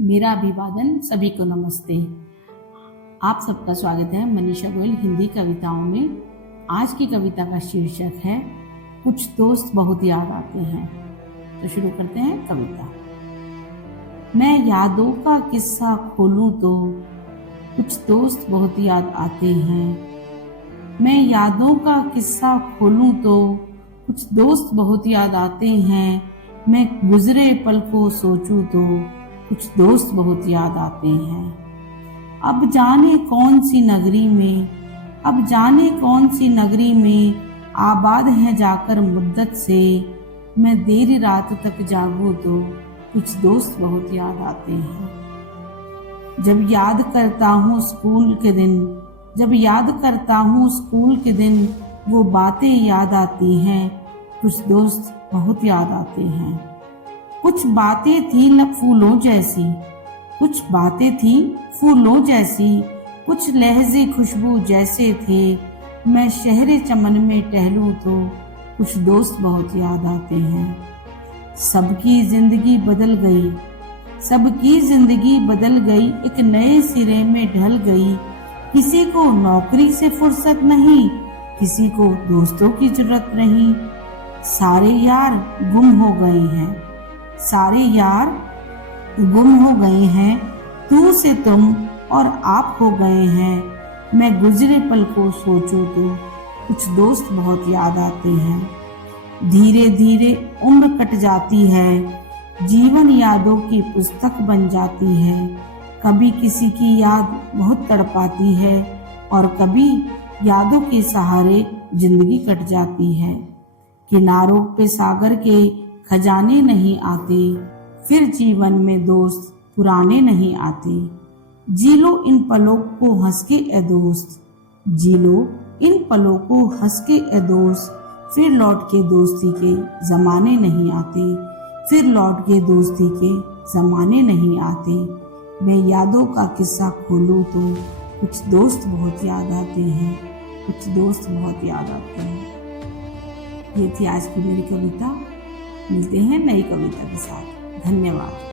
मेरा अभिवादन, सभी को नमस्ते। आप सबका स्वागत है मनीषा गोयल हिंदी कविताओं में। आज की कविता का शीर्षक है कुछ दोस्त बहुत याद आते हैं। तो शुरू करते हैं कविता। मैं यादों का किस्सा खोलूं तो कुछ दोस्त बहुत याद आते हैं। मैं यादों का किस्सा खोलूं तो कुछ दोस्त बहुत याद आते हैं। मैं गुजरे पल को सोचूं तो कुछ दोस्त बहुत याद आते हैं। अब जाने कौन सी नगरी में, अब जाने कौन सी नगरी में आबाद है जाकर मुद्दत से। मैं देर रात तक जागूं तो कुछ दोस्त बहुत याद आते हैं। जब याद करता हूँ स्कूल के दिन, जब याद करता हूँ स्कूल के दिन, वो बातें याद आती हैं। कुछ दोस्त बहुत याद आते हैं। कुछ बातें थी फूलों जैसी, कुछ बातें थी फूलों जैसी, कुछ लहजे खुशबू जैसे थे। मैं शहरे चमन में टहलूं तो कुछ दोस्त बहुत याद आते हैं। सबकी जिंदगी बदल गई, सबकी जिंदगी बदल गई, एक नए सिरे में ढल गई। किसी को नौकरी से फुर्सत नहीं, किसी को दोस्तों की जरूरत नहीं। सारे यार गुम हो गए हैं, सारे यार गुम हो गए हैं। तू से तुम और आप हो गए हैं। मैं गुजरे पल को सोचूं तो कुछ दोस्त बहुत याद आते हैं। धीरे धीरे उम्र कट जाती है, जीवन यादों की पुस्तक बन जाती है। कभी किसी की याद बहुत तड़पाती है और कभी यादों के सहारे जिंदगी कट जाती है। किनारों पे सागर के खजाने नहीं आते, फिर जीवन में दोस्त पुराने नहीं आते। जी लो इन पलों को हंस के ए दोस्त, जी लो इन पलों को हंस के ए दोस्त। फिर लौट के दोस्ती के जमाने नहीं आते, फिर लौट के दोस्ती के जमाने नहीं आते। मैं यादों का किस्सा खोलूं तो कुछ दोस्त बहुत याद आते हैं, कुछ दोस्त बहुत याद आते हैं। ये थी आज की मेरी कविता। मिलते हैं नई कविता के साथ। धन्यवाद।